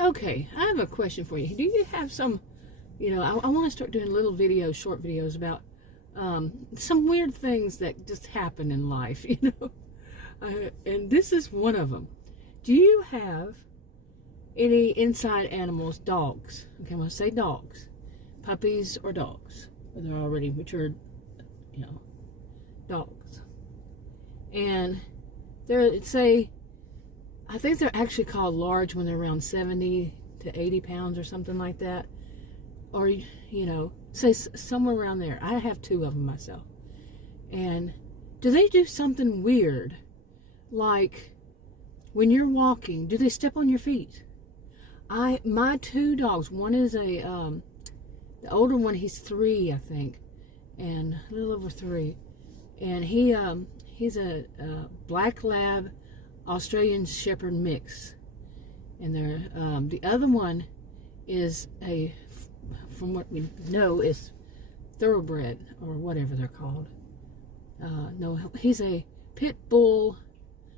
Okay, I have a question for you. Do you have some, I want to start doing little videos, short videos about some weird things that just happen in life, and this is one of them. Do you have any inside animals, dogs? Okay, I'm going to say dogs, puppies or dogs, they're already matured, dogs. And I think they're actually called large when they're around 70 to 80 pounds or something like that. Or, say somewhere around there. I have 2 of them myself. And do they do something weird? Like when you're walking, do they step on your feet? My 2 dogs, one is the older one, he's 3, I think, and a little over 3. And he's a black lab Australian Shepherd mix, and the other one is from what we know, is thoroughbred or whatever they're called. No, he's a pit bull,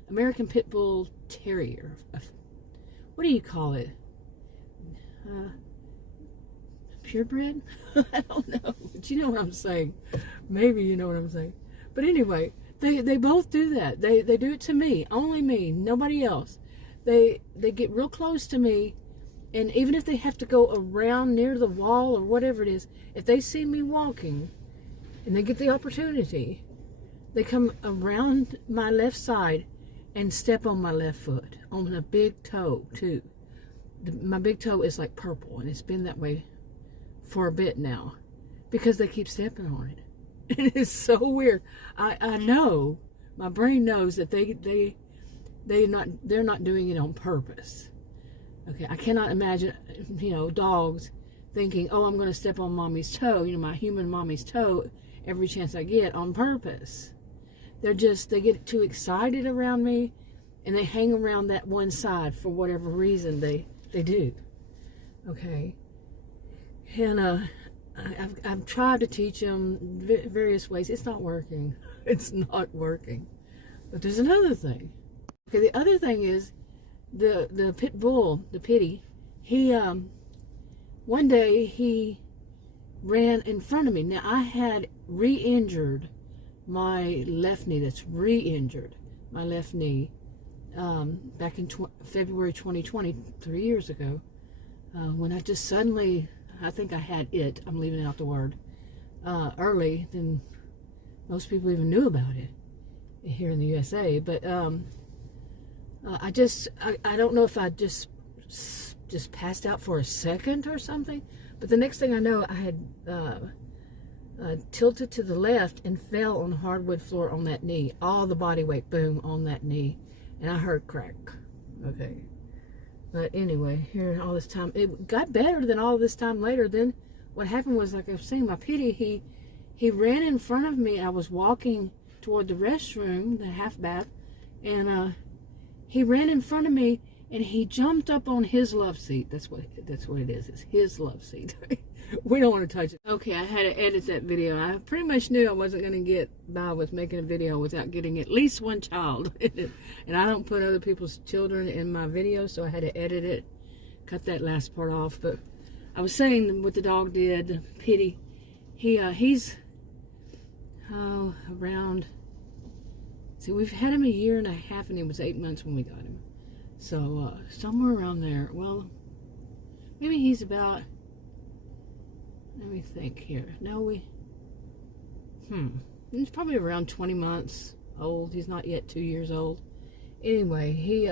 American pit bull terrier. What do you call it? Purebred? I don't know, but you know what I'm saying. Maybe you know what I'm saying. But anyway, they both do that. They do it to me, only me, nobody else. They get real close to me, and even if they have to go around near the wall or whatever it is, if they see me walking and they get the opportunity, they come around my left side and step on my left foot, on the big toe too. My big toe is like purple, and it's been that way for a bit now because they keep stepping on it. It is so weird. I know, my brain knows that they're not doing it on purpose. Okay, I cannot imagine, dogs thinking, oh, I'm going to step on mommy's toe, my human mommy's toe, every chance I get on purpose. They get too excited around me, and they hang around that one side for whatever reason they do. Okay, and I've tried to teach them various ways. It's not working. It's not working. But there's another thing. Okay, the other thing is the pit bull, the pitty. He one day he ran in front of me. Now I had re-injured my left knee. That's re-injured my left knee back in February 2020, 3 years ago, when I just suddenly. I think I had it. I'm leaving out the word. Early than most people even knew about it here in the USA. But I don't know if I just passed out for a second or something. But the next thing I know, I had tilted to the left and fell on the hardwood floor on that knee. All the body weight, boom, on that knee. And I heard crack. Okay. But anyway, here all this time, it got better than all this time later. Then what happened was, like I was saying, my pitty, he ran in front of me. I was walking toward the restroom, the half bath, and he ran in front of me, and he jumped up on his love seat. That's what it is. It's his love seat. We don't want to touch it. Okay, I had to edit that video. I pretty much knew I wasn't going to get by with making a video without getting at least one child in it. And I don't put other people's children in my videos, so I had to edit it, cut that last part off. But I was saying what the dog did, the pitty. He's around. See, we've had him 1.5 years, and he was 8 months when we got him. So somewhere around there. Well, maybe he's about. Let me think here. No, he's probably around 20 months old. He's not yet 2 years old. Anyway, he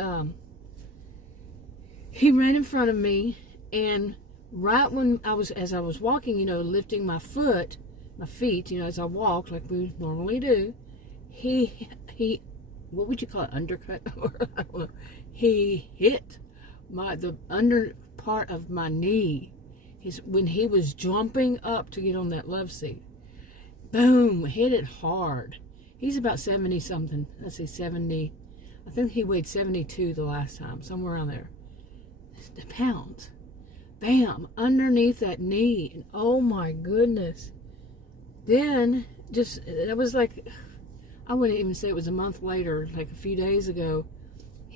ran in front of me, and right when as I was walking, lifting my feet, as I walked like we normally do, he what would you call it, undercut? Or I don't know. He hit the under part of my knee. When he was jumping up to get on that love seat. Boom, hit it hard. He's about 70 something. Let's see, 70. I think he weighed 72 the last time, somewhere around there. Pounds. Bam, underneath that knee. And oh my goodness. Then, that was like, I wouldn't even say it was a month later, like a few days ago.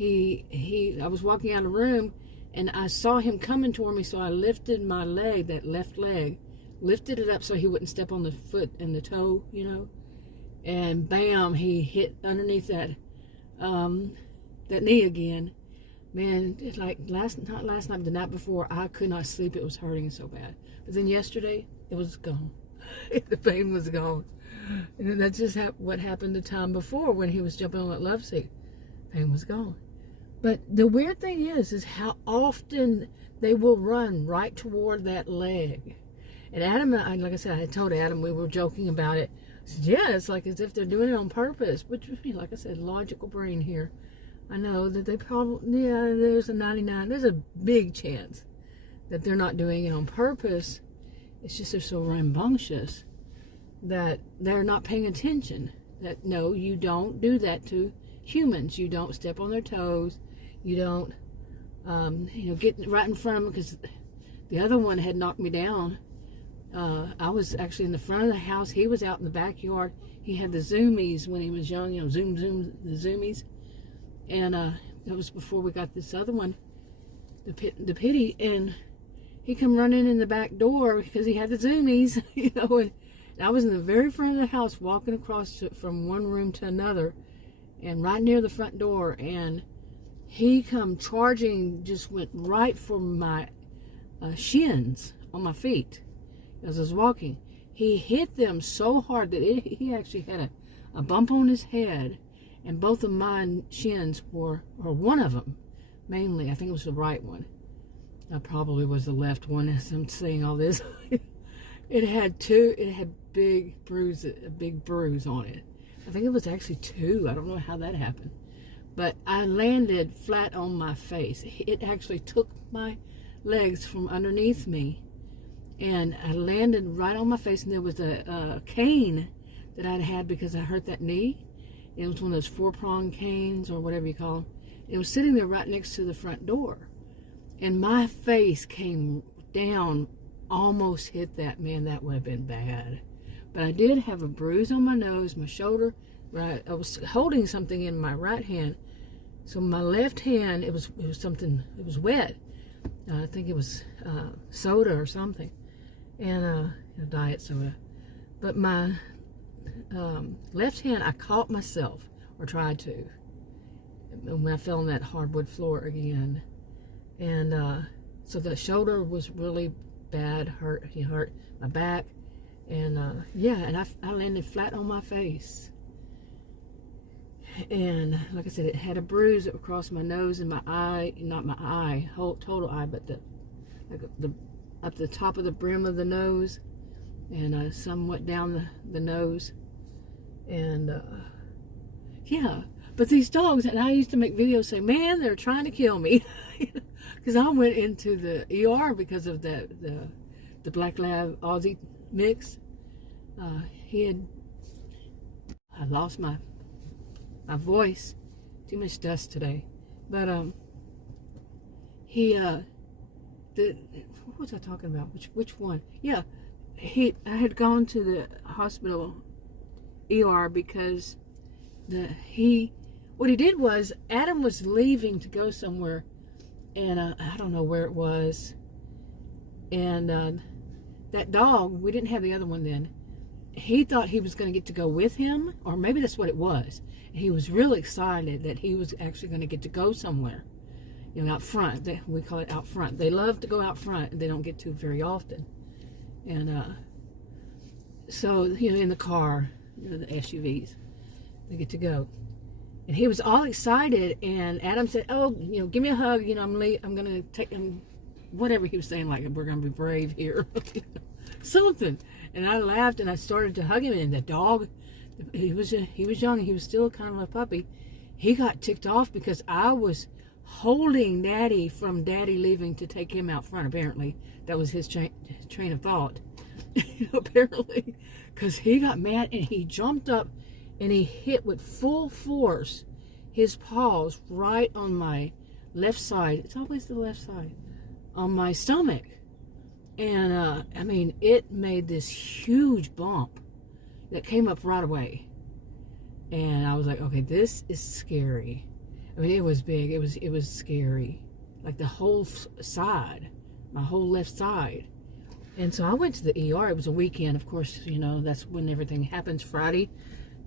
I was walking out of the room, And I saw him coming toward me, so I lifted my leg, that left leg, lifted it up so he wouldn't step on the foot and the toe, and bam, he hit underneath that knee again. Man, it's like not last night, but the night before, I could not sleep. It was hurting so bad. But then yesterday, it was gone. The pain was gone. And that's just what happened the time before when he was jumping on that love seat. Pain was gone. But the weird thing is how often they will run right toward that leg. And Adam, like I said, I had told Adam, we were joking about it. I said, yeah, it's like as if they're doing it on purpose. Which, like I said, logical brain here. I know that they probably, there's a big chance that they're not doing it on purpose. It's just they're so rambunctious that they're not paying attention. That, no, you don't do that to humans. You don't step on their toes. You don't, get right in front of them, because the other one had knocked me down. I was actually in the front of the house. He was out in the backyard. He had the zoomies when he was young, the zoomies. And that was before we got this other one, the pitty, and he come running in the back door because he had the zoomies, and I was in the very front of the house walking across from one room to another and right near the front door, and he come charging, just went right for my shins on my feet as I was walking. He hit them so hard that he actually had a bump on his head. And both of my shins or one of them, mainly, I think it was the right one. I probably was the left one as I'm saying all this. It had big a big bruise on it. I think it was actually 2. I don't know how that happened. But I landed flat on my face. It actually took my legs from underneath me. And I landed right on my face, and there was a cane that I'd had because I hurt that knee. It was one of those 4-prong canes or whatever you call them. It was sitting there right next to the front door. And my face came down, almost hit that. Man, that would have been bad. But I did have a bruise on my nose, my shoulder. Right, I was holding something in my right hand. So my left hand, it was something, it was wet. I think it was soda or something. And diet soda. But my left hand, I caught myself, or tried to, when I fell on that hardwood floor again. And so the shoulder was really bad, he hurt my back. And and I landed flat on my face. And like I said, it had a bruise across my nose and my eye, not my eye, whole total eye, but up the top of the brim of the nose, and somewhat down the nose. And but these dogs, and I used to make videos saying, man, they're trying to kill me, because I went into the ER because of the Black Lab Aussie mix. I lost my voice, too much dust today, but what was I talking about? Which one? Yeah, I had gone to the hospital ER because what he did was, Adam was leaving to go somewhere, and I don't know where it was, and that dog, we didn't have the other one then, he thought he was going to get to go with him, or maybe that's what it was. He was really excited that he was actually going to get to go somewhere, out front. We call it out front. They love to go out front, and they don't get to very often. And so, in the car, the SUVs, they get to go. And he was all excited, and Adam said, oh, give me a hug, I'm going to take him, whatever he was saying, like, we're going to be brave here, something. And I laughed, and I started to hug him, and the dog, he was young, he was still kind of a puppy. He got ticked off because I was holding Daddy from Daddy leaving to take him out front. Apparently that was his train of thought, apparently, because he got mad, and he jumped up and he hit with full force his paws right on my left side. It's always the left side, on my stomach. And I mean, it made this huge bump that came up right away. And I was like, okay, this is scary. I mean, it was big. It was scary. like the whole side, my whole left side. And so I went to the ER. It was a weekend, of course, that's when everything happens, Friday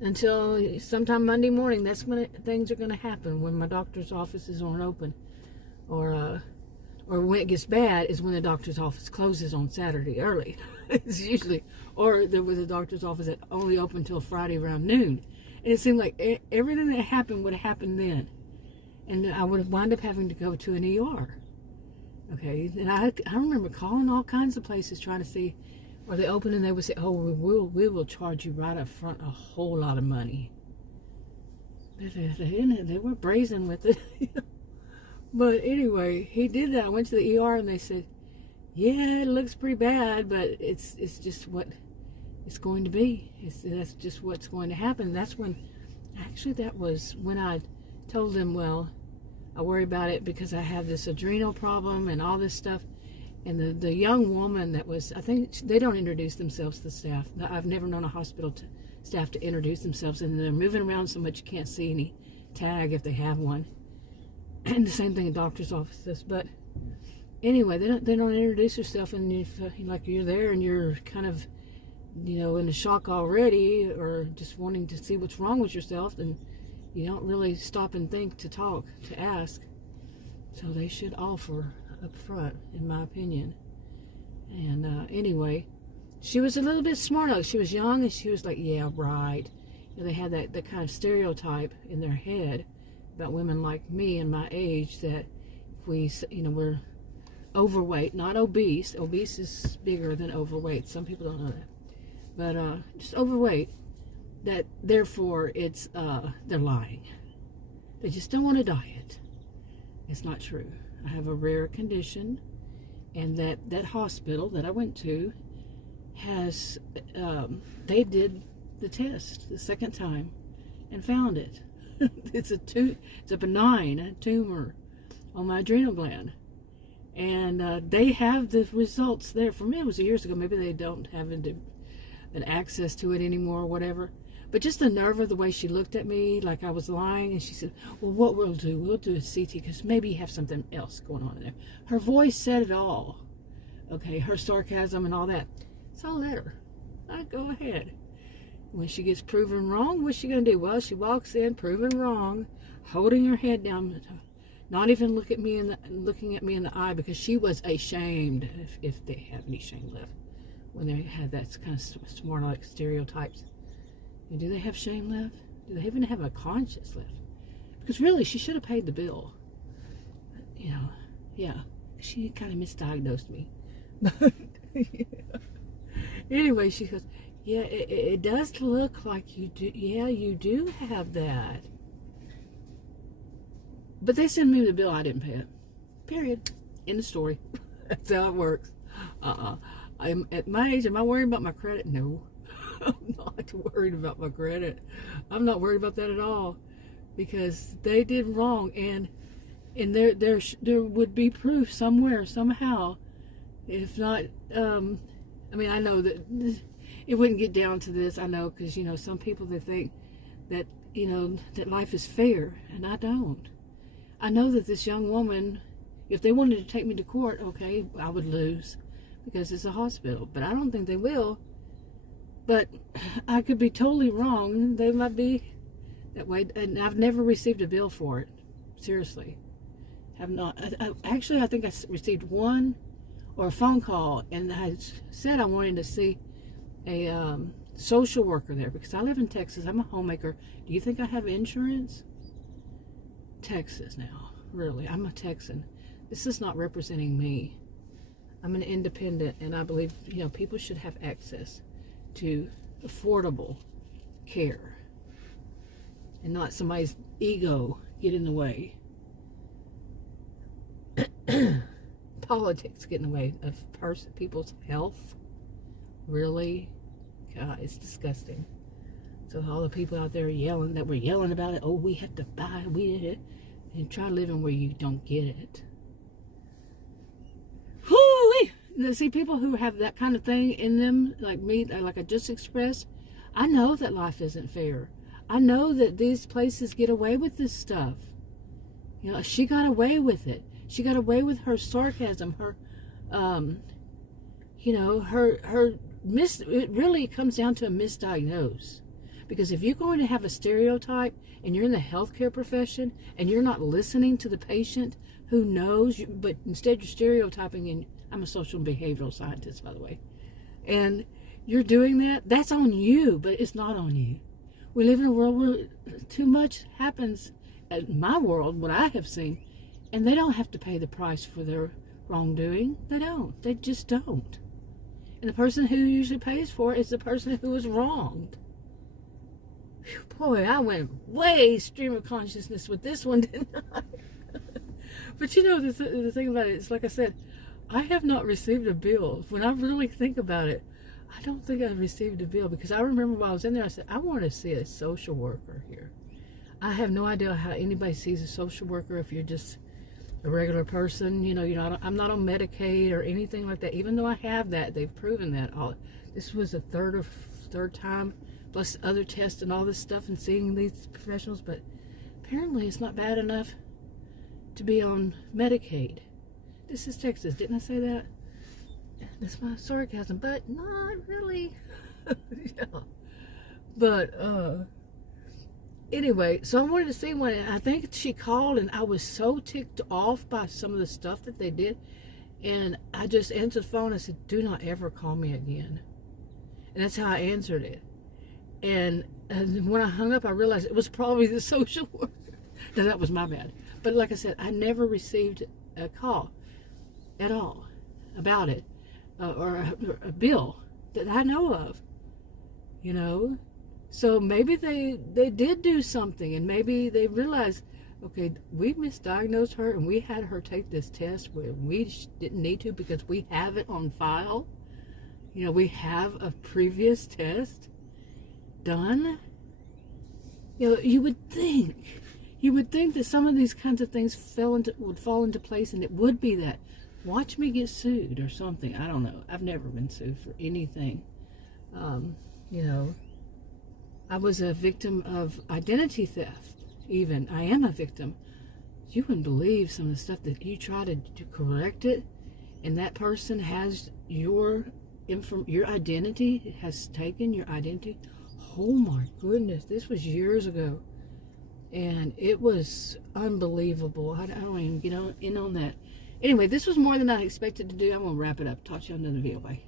until sometime Monday morning. That's when things are going to happen, when my doctor's offices aren't open. Or when it gets bad is when the doctor's office closes on Saturday early. It's usually, or there was a doctor's office that only opened till Friday around noon. And it seemed like everything that happened would have happened then. And I would have wound up having to go to an ER. Okay, and I remember calling all kinds of places trying to see, are they open? And they would say, oh, we will charge you right up front a whole lot of money. They were brazen with it. But anyway, he did that. I went to the ER and they said, yeah, it looks pretty bad, but it's just what it's going to be. That's just what's going to happen. That was when I told them, well, I worry about it because I have this adrenal problem and all this stuff. And the young woman that was, I think they don't introduce themselves to the staff. I've never known a hospital staff to introduce themselves, and they're moving around so much you can't see any tag if they have one. And the same thing in doctor's offices. But anyway, they don't introduce yourself, and if like you're there and you're kind of in a shock already, or just wanting to see what's wrong with yourself, then you don't really stop and think to talk, to ask. So they should offer up front, in my opinion. And anyway, she was a little bit smart. Like, she was young, and she was like, yeah, right. They had that kind of stereotype in their head about women like me and my age, that if we, we're overweight, not obese. Obese is bigger than overweight. Some people don't know that. But just overweight, that therefore it's they're lying. They just don't want to diet. It's not true. I have a rare condition, and that hospital that I went to has they did the test the second time and found it. It's a benign tumor on my adrenal gland, and they have the results there. For me, it was years ago. Maybe they don't have an access to it anymore, or whatever. But just the nerve of the way she looked at me, like I was lying, and she said, well, what we'll do a CT, because maybe you have something else going on in there. Her voice said it all. Okay, her sarcasm and all that. So I'll let her. Go ahead. When she gets proven wrong, what's she going to do? Well, she walks in, proven wrong, holding her head down, not even looking at me in the eye, because she was ashamed, if they have any shame left, when they had that kind of smart like stereotypes. And do they have shame left? Do they even have a conscience left? Because really, she should have paid the bill. Yeah. She kind of misdiagnosed me. Anyway, she goes, yeah, it does look like you do. Yeah, you do have that. But they sent me the bill. I didn't pay it. Period. End of story. That's how it works. I'm at my age. Am I worried about my credit? No. I'm not worried about my credit. I'm not worried about that at all, because they did wrong, and there would be proof somewhere, somehow. If not, I know that it wouldn't get down to this. I know, because some people, they think that that life is fair, and I don't. I know that this young woman, if they wanted to take me to court, okay, I would lose, because it's a hospital. But I don't think they will. But I could be totally wrong. They might be that way. And I've never received a bill for it. Seriously. Have not. Actually, I think I received one, or a phone call. And I said I wanted to see a social worker there, because I live in Texas. I'm a homemaker. Do you think I have insurance? Texas now. Really. I'm a Texan. This is not representing me. I'm an independent. And I believe, people should have access to affordable care, and not somebody's ego get in the way. Politics get in the way of people's health. Really? God, it's disgusting. So all the people out there that were yelling about it, oh, we have to buy, we did it, and try living where you don't get it. Whoo-wee! See, people who have that kind of thing in them, like me, like I just expressed, I know that life isn't fair. I know that these places get away with this stuff. She got away with it. She got away with her sarcasm, her, it really comes down to a misdiagnose. Because if you're going to have a stereotype and you're in the healthcare profession and you're not listening to the patient who knows, but instead you're stereotyping, and I'm a social and behavioral scientist, by the way, and you're doing that, that's on you, but it's not on you. We live in a world where too much happens, in my world, what I have seen, and they don't have to pay the price for their wrongdoing. They don't. They just don't. And the person who usually pays for it is the person who was wronged. Boy, I went way stream of consciousness with this one, didn't I? But the thing about it is, like I said, I have not received a bill. When I really think about it, I don't think I've received a bill, because I remember while I was in there, I said, I want to see a social worker here. I have no idea how anybody sees a social worker if you're just a regular person. I'm not on Medicaid or anything like that. Even though I have that, they've proven that. This was the third time, plus other tests and all this stuff, and seeing these professionals. But apparently it's not bad enough to be on Medicaid. This is Texas. Didn't I say that? That's my sarcasm, but not really. Yeah. But anyway, so I wanted to see one. I think she called, and I was so ticked off by some of the stuff that they did, and I just answered the phone. I said, "Do not ever call me again." And that's how I answered it. And when I hung up, I realized it was probably the social worker. No, that was my bad. But like I said, I never received a call at all about it, or a bill that I know of. So maybe they did do something, and maybe they realized, okay, we misdiagnosed her, and we had her take this test where we didn't need to, because we have it on file. We have a previous test done. You would think that some of these kinds of things would fall into place, and it would be that. Watch me get sued or something. I don't know. I've never been sued for anything. I was a victim of identity theft, even. I am a victim. You wouldn't believe some of the stuff that you try to correct it, and that person has your identity, has taken your identity. Oh my goodness, this was years ago, and it was unbelievable. I don't even get in on that. Anyway, this was more than I expected to do. I'm going to wrap it up. Talk to you on another video. Bye.